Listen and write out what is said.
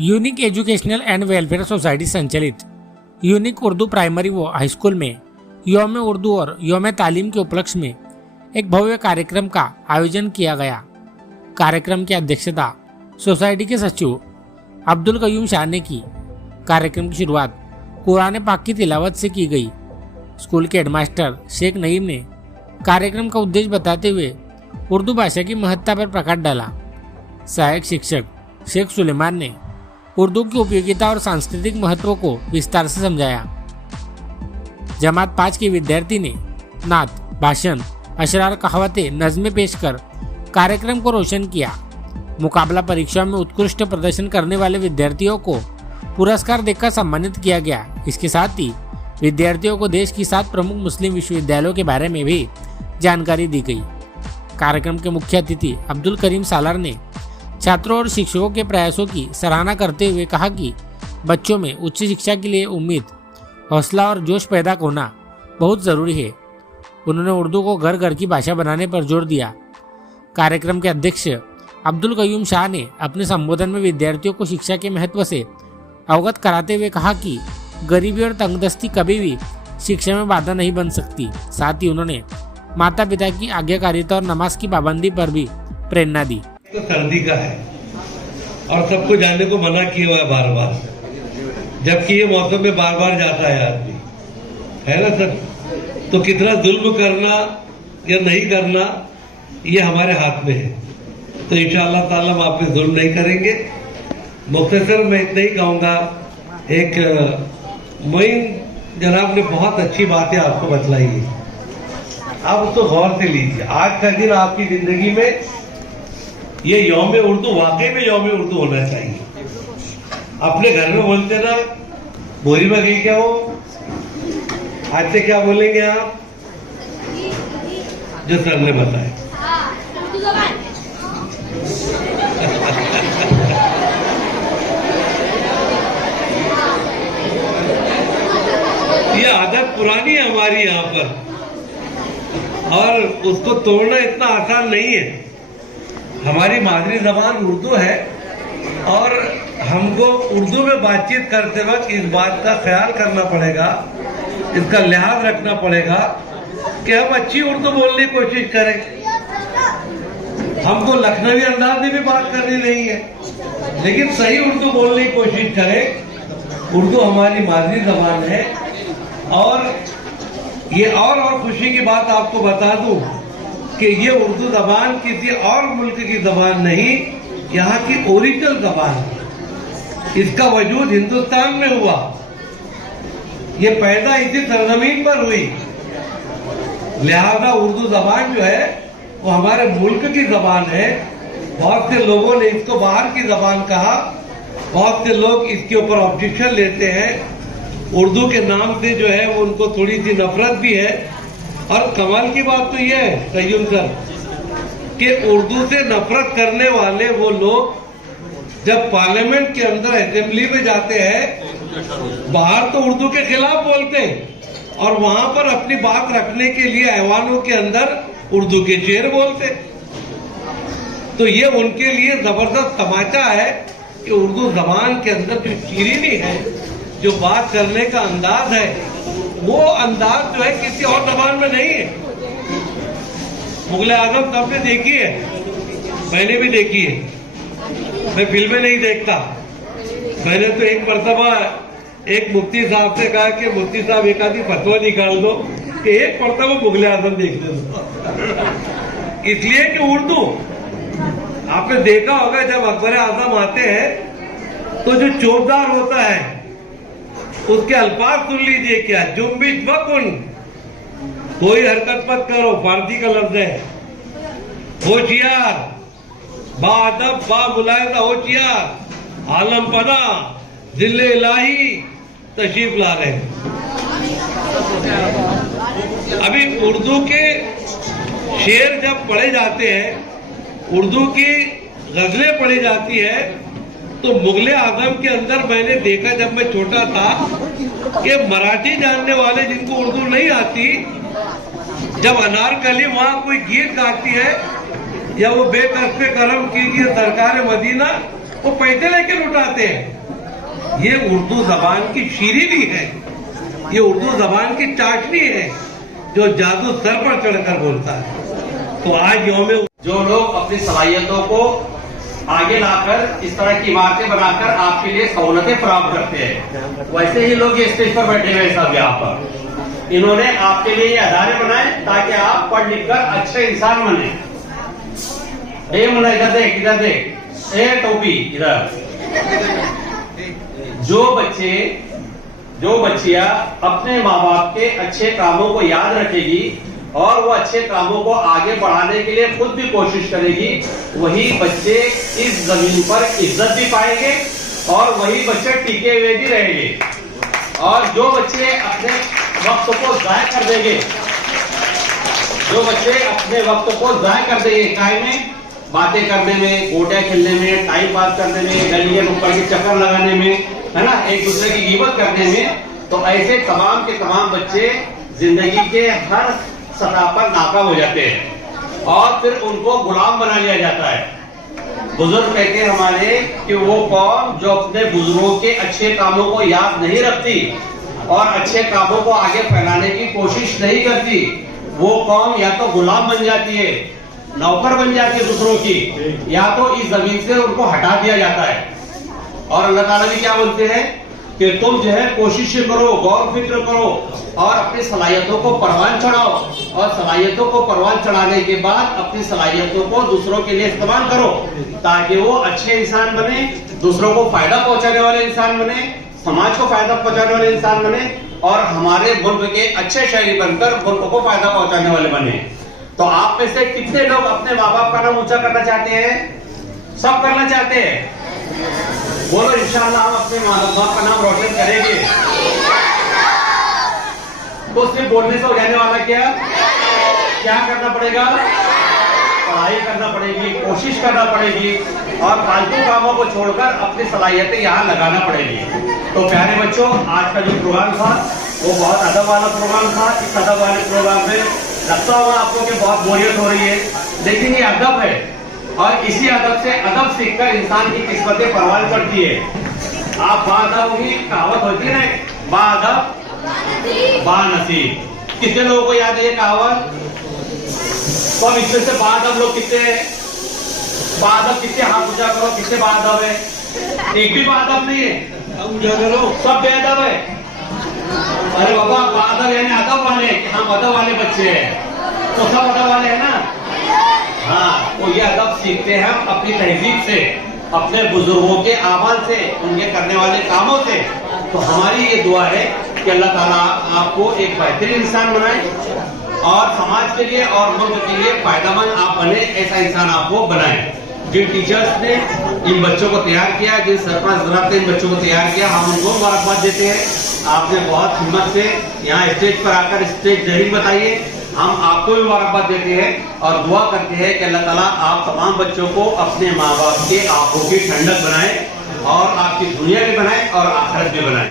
Unique educational and welfare society संचालित unique Urdu primary व high school में यौम उर्दू और यौम तालीम के उपलक्ष्य में एक भव्य कार्यक्रम का आयोजन किया गया। कार्यक्रम की अध्यक्षता सोसाइटी के सचिव अब्दुल कयूम शाह ने की। कार्यक्रम की शुरुआत कुरान पाक की तिलावत से की गई। स्कूल के हेडमास्टर शेख नईम ने कार्यक्रम का उद्देश्य बताते हुए उर्दू भाषा की महत्ता पर प्रकाश डाला। सहायक शिक्षक शेख सुलेमान ने उर्दू की उपयोगिता और सांस्कृतिक महत्व को विस्तार से समझाया। जमात 5 के विद्यार्थी ने नात, भाषण, अशरार, कहावतें, नज़में पेश कर कार्यक्रम को रोशन किया। मुकाबला परीक्षा में उत्कृष्ट प्रदर्शन करने वाले विद्यार्थियों को पुरस्कार देकर सम्मानित किया गया। इसके साथ ही विद्यार्थियों को देश की 7 प्रमुख मुस्लिम विश्वविद्यालयों के बारे में भी जानकारी दी गई। कार्यक्रम के मुख्य अतिथि अब्दुल करीम सालार ने छात्रों और शिक्षकों के प्रयासों की सराहना करते हुए कहा कि बच्चों में उच्च शिक्षा के लिए उम्मीद, हौसला और जोश पैदा होना बहुत ज़रूरी है। उन्होंने उर्दू को घर घर की भाषा बनाने पर जोर दिया। कार्यक्रम के अध्यक्ष अब्दुल कयूम शाह ने अपने संबोधन में विद्यार्थियों को शिक्षा के महत्व से अवगत कराते हुए कहा कि गरीबी और तंगदस्ती कभी भी शिक्षा में बाधा नहीं बन सकती। साथ ही उन्होंने माता पिता की आज्ञाकारिता और नमाज की पाबंदी पर भी प्रेरणा दी। तो सर्दी का है और सबको जाने को मना किया हुआ है बार बार, जबकि ये मौसम में बार बार जाता है आदमी, है ना सर। तो कितना जुल्म करना या नहीं करना ये हमारे हाथ में है। तो इंशाअल्लाह ताला हम आप पे जुल्म नहीं करेंगे। मुख्तसर मैं इतना ही कहूँगा, एक मोइन जनाब ने बहुत अच्छी बातें आपको बतलाई है, आप उसको गौर से लीजिए। आज का दिन आपकी जिंदगी में ये यौम उर्दू वाकई में यौम उर्दू होना चाहिए। अपने घर में बोलते ना, बोरी में गई क्या हो, आज से क्या बोलेंगे आप, जो सर ने बताया। ये आदत पुरानी है हमारी यहाँ पर और उसको तोड़ना इतना आसान नहीं है। हमारी मादरी जबान उर्दू है और हमको उर्दू में बातचीत करते वक्त इस बात का ख्याल करना पड़ेगा, इसका लिहाज रखना पड़ेगा कि हम अच्छी उर्दू बोलने की कोशिश करें। हमको लखनवी अंदाज में भी बात करनी नहीं है, लेकिन सही उर्दू बोलने की कोशिश करें। उर्दू हमारी मादरी जबान है और ये और खुशी की बात आपको बता दूं कि ये उर्दू जबान किसी और मुल्क की जबान नहीं, यहाँ की ओरिजिनल जबान है। इसका वजूद हिंदुस्तान में हुआ, ये पैदा इसी सरजमीन पर हुई। लिहाजा उर्दू जबान जो है वो हमारे मुल्क की जबान है। बहुत से लोगों ने इसको बाहर की जबान कहा, बहुत से लोग इसके ऊपर ऑब्जेक्शन लेते हैं। उर्दू के नाम से जो है वो उनको थोड़ी सी नफरत भी है। और कमाल की बात तो ये है कयूम सर कि उर्दू से नफरत करने वाले वो लोग जब पार्लियामेंट के अंदर असेंबली में जाते हैं, बाहर तो उर्दू के खिलाफ बोलते हैं और वहां पर अपनी बात रखने के लिए ऐवानों के अंदर उर्दू के शेर बोलते। तो ये उनके लिए जबरदस्त तमाचा है कि उर्दू जबान के अंदर जो शीरीनी है, जो बात करने का अंदाज है, वो अंदाज जो है किसी और जबान में नहीं है। मुगल आजम सबने देखी है, मैंने भी देखी है। मैं फिल्में नहीं देखता। मैंने तो एक मरतबा एक मुफ्ती साहब से कहा कि मुफ्ती साहब एक आधी फतवा निकाल दो कि एक मरतबा मुगल आजम देखने दो। इसलिए कि उर्दू आपने देखा होगा, जब अकबर आजम आते हैं तो जो चौबदार होता है उसके अल्फाज सुन लीजिए, क्या जुम्बिश वकुन, कोई हरकत मत करो, फारसी का लफ्ज है। होशियार, बाअदब, बामुलायदा, होशियार, आलम पना, जिले इलाही तशरीफ ला रहे। अभी उर्दू के शेर जब पढ़े जाते हैं, उर्दू की गजलें पढ़ी जाती है, तो मुगले आजम के अंदर मैंने देखा जब मैं छोटा था कि मराठी जानने वाले जिनको उर्दू नहीं आती, जब अनारकली वहां कोई गीत गाती है या वो बेकस्बे करम कीजिए सरकार मदीना, वो पैसे लेके लुटाते हैं। ये उर्दू जबान की शीरीनी है, ये उर्दू जबान की चाशनी है जो जादू सर पर चढ़कर बोलता है। तो आज यौम जो लोग अपनी सलाहियतों को आगे लाकर इस तरह की इमारतें बनाकर आपके लिए सहूलतें प्राप्त करते हैं, वैसे ही लोग ये स्टेज पर बैठे हुए सब यहाँ पर, इन्होंने आपके लिए ये अदारे बनाए ताकि आप पढ़ लिख कर अच्छे इंसान बने। मुन्ना इधर देख, इधर देख, टोपी इधर। जो बच्चियां अपने माँ बाप के अच्छे कामों को याद रखेगी और वो अच्छे कामों को आगे बढ़ाने के लिए खुद भी कोशिश करेगी, वही बच्चे इस जमीन पर इज्जत भी पाएंगे और वही बच्चे टिके हुए भी रहेंगे। और जो बच्चे अपने वक्त को जाया कर देंगे, काय में, बातें करने में, गोटियां खेलने में, टाइम पास करने में, गली के ऊपर के चक्कर लगाने में, है ना, एक दूसरे की गिबत करने में, तो ऐसे तमाम के तमाम बच्चे जिंदगी के हर सतह पर नाकाम हो जाते हैं और फिर उनको गुलाम बना लिया जाता है। बुजुर्ग कहते हैं हमारे कि वो कौम जो अपने बुजुर्गों के अच्छे कामों को याद नहीं रखती और अच्छे कामों को आगे फैलाने की कोशिश नहीं करती, वो कौम या तो गुलाम बन जाती है, नौकर बन जाती है दूसरों की, या तो इस जमीन से उनको हटा दिया जाता है। और अल्लाह ताला भी क्या बोलते हैं कि तुम जो है कोशिश करो, गौर फिक्र करो और अपनी सलाहियतों को परवान चढ़ाओ, और सलाहियतों को परवान चढ़ाने के बाद अपनी सलाहियतों को दूसरों के लिए इस्तेमाल करो ताकि वो अच्छे इंसान बने, दूसरों को फायदा पहुंचाने वाले इंसान बने, समाज को फायदा पहुंचाने वाले इंसान बने और हमारे मुल्क के अच्छे शहरी बनकर मुल्क को फायदा पहुंचाने वाले बने। तो आप में से कितने लोग अपने माँ बाप का नाम ऊंचा करना चाहते हैं? सब करना चाहते हैं। बोलो इंशाअल्लाह हम अपने माँ बाप का नाम रोशन करेंगे। तो सिर्फ बोलने से हो जाने वाला क्या करना पड़ेगा? पढ़ाई करना पड़ेगी, कोशिश करना पड़ेगी और फालतू कामों को छोड़कर अपनी सलाहियतें यहाँ लगाना पड़ेगी। तो प्यारे बच्चों, आज का जो प्रोग्राम था वो बहुत अदब वाला प्रोग्राम था। इस अदब वाले प्रोग्राम में लगता होगा आपको कि बहुत बोरियत हो रही है, लेकिन ये अदब है और इसी अदब से अदब सीखकर इंसान की किस्मतें परवान करती है। आप बाअदब की कहावत होती है ना, बाअदब बानसीब। कितने लोगों को याद है ये कहावत? तो अब इसमें से बाअदब लोग कितने हैं? बाअदब कितने? हाथ ऊंचा करो, कितने बाअदब है? एक भी बाअदब नहीं है, सब बेअदब है। अरे बाबा, बाअदब यानी अदब वाले, हम अदब वाले बच्चे हैं, तो सब अदब वाले हैं ना। हाँ, तो ये अदब सीखते हैं हम अपनी तहजीब से, अपने बुजुर्गों के आमाल से, उनके करने वाले कामों से। तो हमारी ये दुआ है कि अल्लाह ताला आपको एक बेहतरीन इंसान बनाए और समाज के लिए और मुल्क के लिए फायदेमंद आप बने, ऐसा इंसान आपको बनाए। जिन टीचर्स ने इन बच्चों को तैयार किया, जिन सरपंच हजरात ने इन बच्चों को तैयार किया, हम उनको मुबारकबाद देते हैं। आपने बहुत हिम्मत से यहाँ स्टेज पर आकर स्टेज जहीर बताइए, हम आपको भी मुबारकबाद देते हैं और दुआ करते हैं कि अल्लाह ताला आप तमाम बच्चों को अपने माँ बाप के आंखों की ठंडक बनाए और आपकी दुनिया भी बनाए और आखिरत भी बनाए।